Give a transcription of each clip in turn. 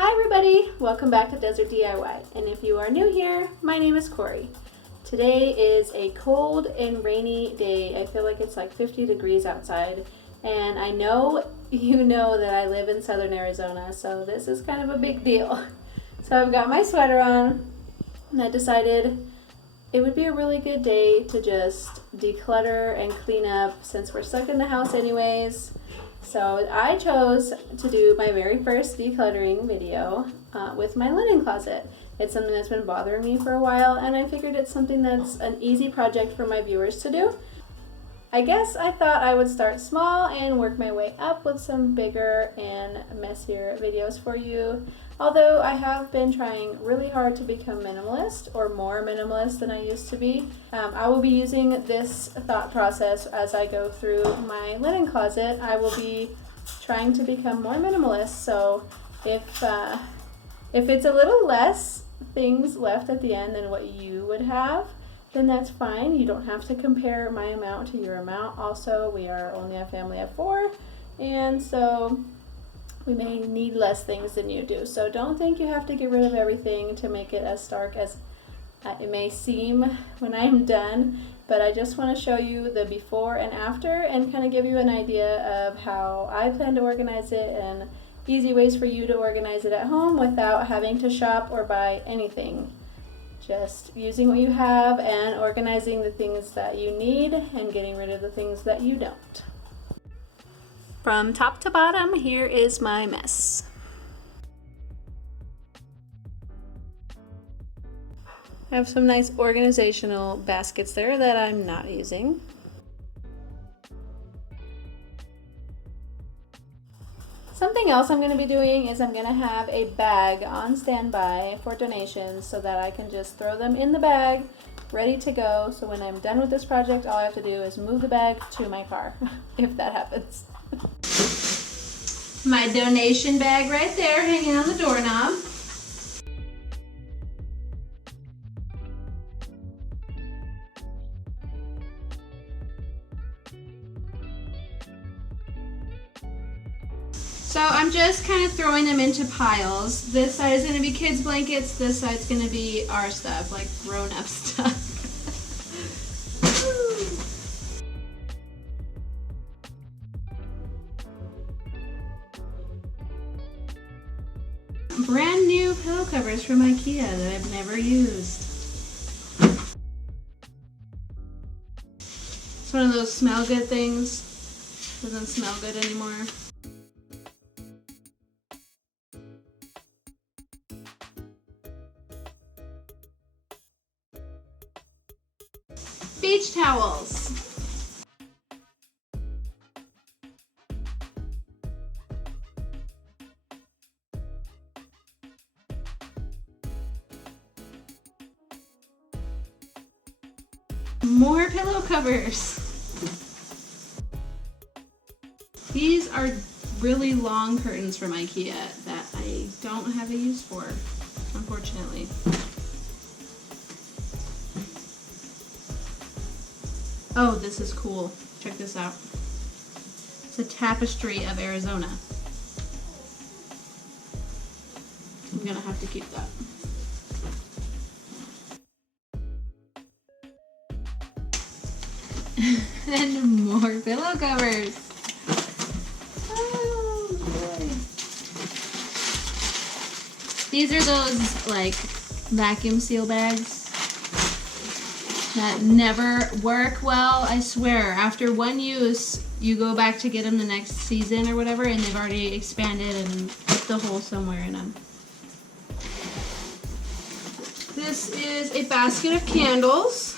Hi everybody, welcome back to Desert DIY, and if you are new here, my name is Corey. Today is a cold and rainy day. I feel like it's like 50 degrees outside, and I know you know that I live in southern Arizona, so this is kind of a big deal. So I've got my sweater on, and I decided it would be a really good day to just declutter and clean up since we're stuck in the house anyways. So I chose to do my very first decluttering video with my linen closet. It's something that's been bothering me for a while, and I figured it's something that's an easy project for my viewers to do. I guess I thought I would start small and work my way up with some bigger and messier videos for you. Although I have been trying really hard to become minimalist, or more minimalist than I used to be. I will be using this thought process as I go through my linen closet. I will be trying to become more minimalist, so if it's a little less things left at the end than what you would have, then that's fine. You don't have to compare my amount to your amount. Also, we are only a family of 4, and so we may need less things than you do. So don't think you have to get rid of everything to make it as stark as it may seem when I'm done. But I just want to show you the before and after and kind of give you an idea of how I plan to organize it and easy ways for you to organize it at home without having to shop or buy anything. Just using what you have and organizing the things that you need and getting rid of the things that you don't. From top to bottom, here is my mess. I have some nice organizational baskets there that I'm not using. Something else I'm going to be doing is I'm going to have a bag on standby for donations so that I can just throw them in the bag, ready to go. So when I'm done with this project, all I have to do is move the bag to my car, if that happens. My donation bag right there hanging on the doorknob. So I'm just kind of throwing them into piles. This side is going to be kids' blankets, this side's going to be our stuff, like grown-up stuff. Brand new pillow covers from IKEA that I've never used. It's one of those smell good things. Doesn't smell good anymore. Beach towels. More pillow covers. These are really long curtains from IKEA that I don't have a use for, unfortunately. Oh, this is cool. Check this out. It's a tapestry of Arizona. I'm gonna have to keep that. And more pillow covers. Oh boy. These are those like vacuum seal bags that never work well. I swear, after one use, you go back to get them the next season or whatever, and they've already expanded and put the hole somewhere in them. This is a basket of candles.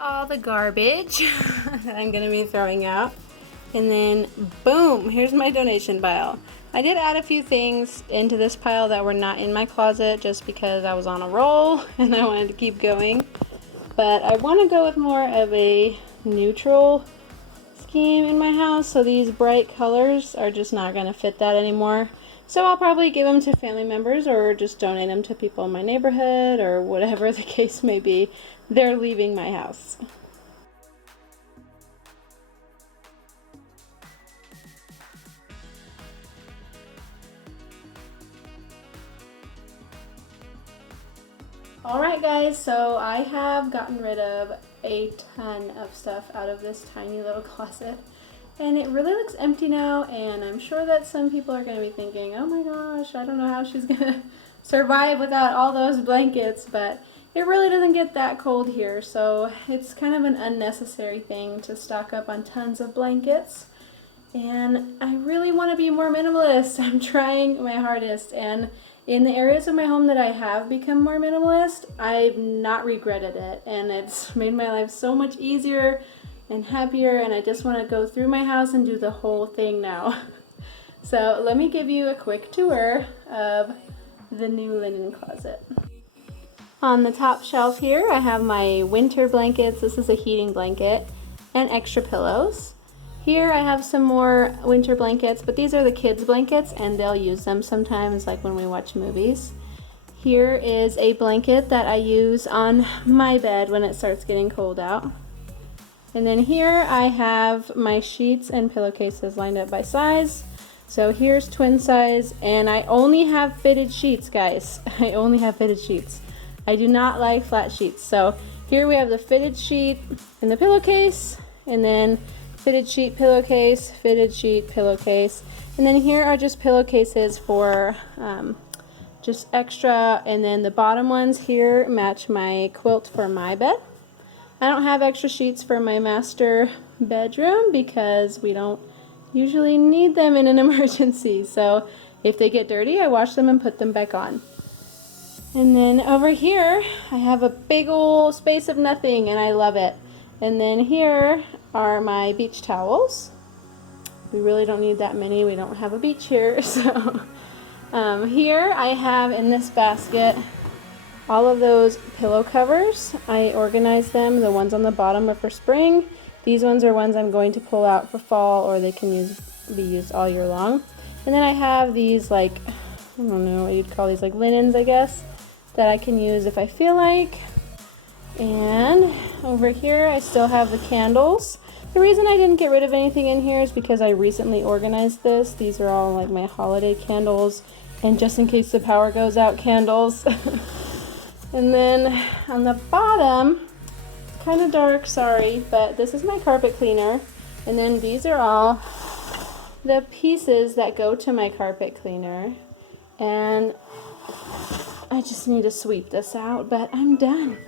all the garbage that I'm gonna be throwing out. And then boom, here's my donation pile. I did add a few things into this pile that were not in my closet just because I was on a roll and I wanted to keep going. But I want to go with more of a neutral scheme in my house, so these bright colors are just not going to fit that anymore. So I'll probably give them to family members or just donate them to people in my neighborhood or whatever the case may be. They're leaving my house. Alright guys, so I have gotten rid of a ton of stuff out of this tiny little closet. And it really looks empty now, and I'm sure that some people are going to be thinking, oh my gosh, I don't know how she's going to survive without all those blankets, but it really doesn't get that cold here, so it's kind of an unnecessary thing to stock up on tons of blankets. And I really want to be more minimalist. I'm trying my hardest, and in the areas of my home that I have become more minimalist, I've not regretted it, and it's made my life so much easier and happier, and I just want to go through my house and do the whole thing now. So let me give you a quick tour of the new linen closet. On the top shelf here I have my winter blankets. This is a heating blanket and extra pillows. Here I have some more winter blankets, but these are the kids' blankets and they'll use them sometimes, like when we watch movies. Here is a blanket that I use on my bed when it starts getting cold out. And then here I have my sheets and pillowcases lined up by size. So here's twin size, and I only have fitted sheets, guys. I only have fitted sheets. I do not like flat sheets. So here we have the fitted sheet in the pillowcase, and then fitted sheet, pillowcase, fitted sheet, pillowcase. And then here are just pillowcases for just extra, and then the bottom ones here match my quilt for my bed. I don't have extra sheets for my master bedroom because we don't usually need them in an emergency. So if they get dirty, I wash them and put them back on. And then over here, I have a big old space of nothing and I love it. And then here are my beach towels. We really don't need that many. We don't have a beach here. So here I have in this basket all of those pillow covers. I organized them. The ones on the bottom are for spring. These ones are ones I'm going to pull out for fall, or they can be used all year long. And then I have these, like, I don't know what you'd call these, like linens, I guess, that I can use if I feel like. And over here I still have the candles. The reason I didn't get rid of anything in here is because I recently organized this. These are all like my holiday candles and just in case the power goes out candles. And then on the bottom, it's kind of dark, sorry, but this is my carpet cleaner. And then these are all the pieces that go to my carpet cleaner. And I just need to sweep this out, but I'm done.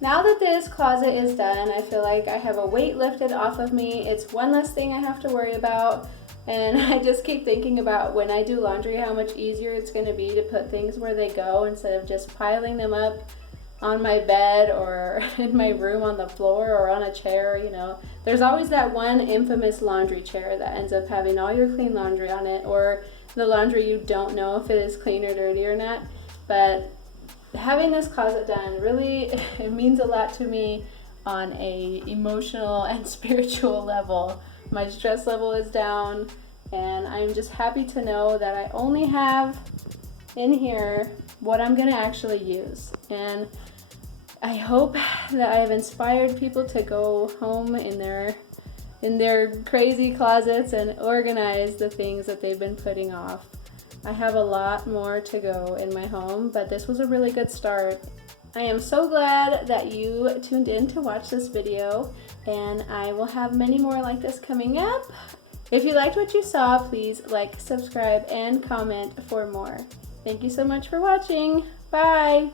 Now that this closet is done, I feel like I have a weight lifted off of me. It's one less thing I have to worry about. And I just keep thinking about when I do laundry, how much easier it's going to be to put things where they go instead of just piling them up on my bed or in my room on the floor or on a chair, you know. There's always that one infamous laundry chair that ends up having all your clean laundry on it, or the laundry you don't know if it is clean or dirty or not. But having this closet done really, it means a lot to me on a emotional and spiritual level. My stress level is down, and I'm just happy to know that I only have in here what I'm gonna actually use. And I hope that I have inspired people to go home in their crazy closets and organize the things that they've been putting off. I have a lot more to go in my home, but this was a really good start. I am so glad that you tuned in to watch this video, and I will have many more like this coming up. If you liked what you saw, please like, subscribe, and comment for more. Thank you so much for watching. Bye!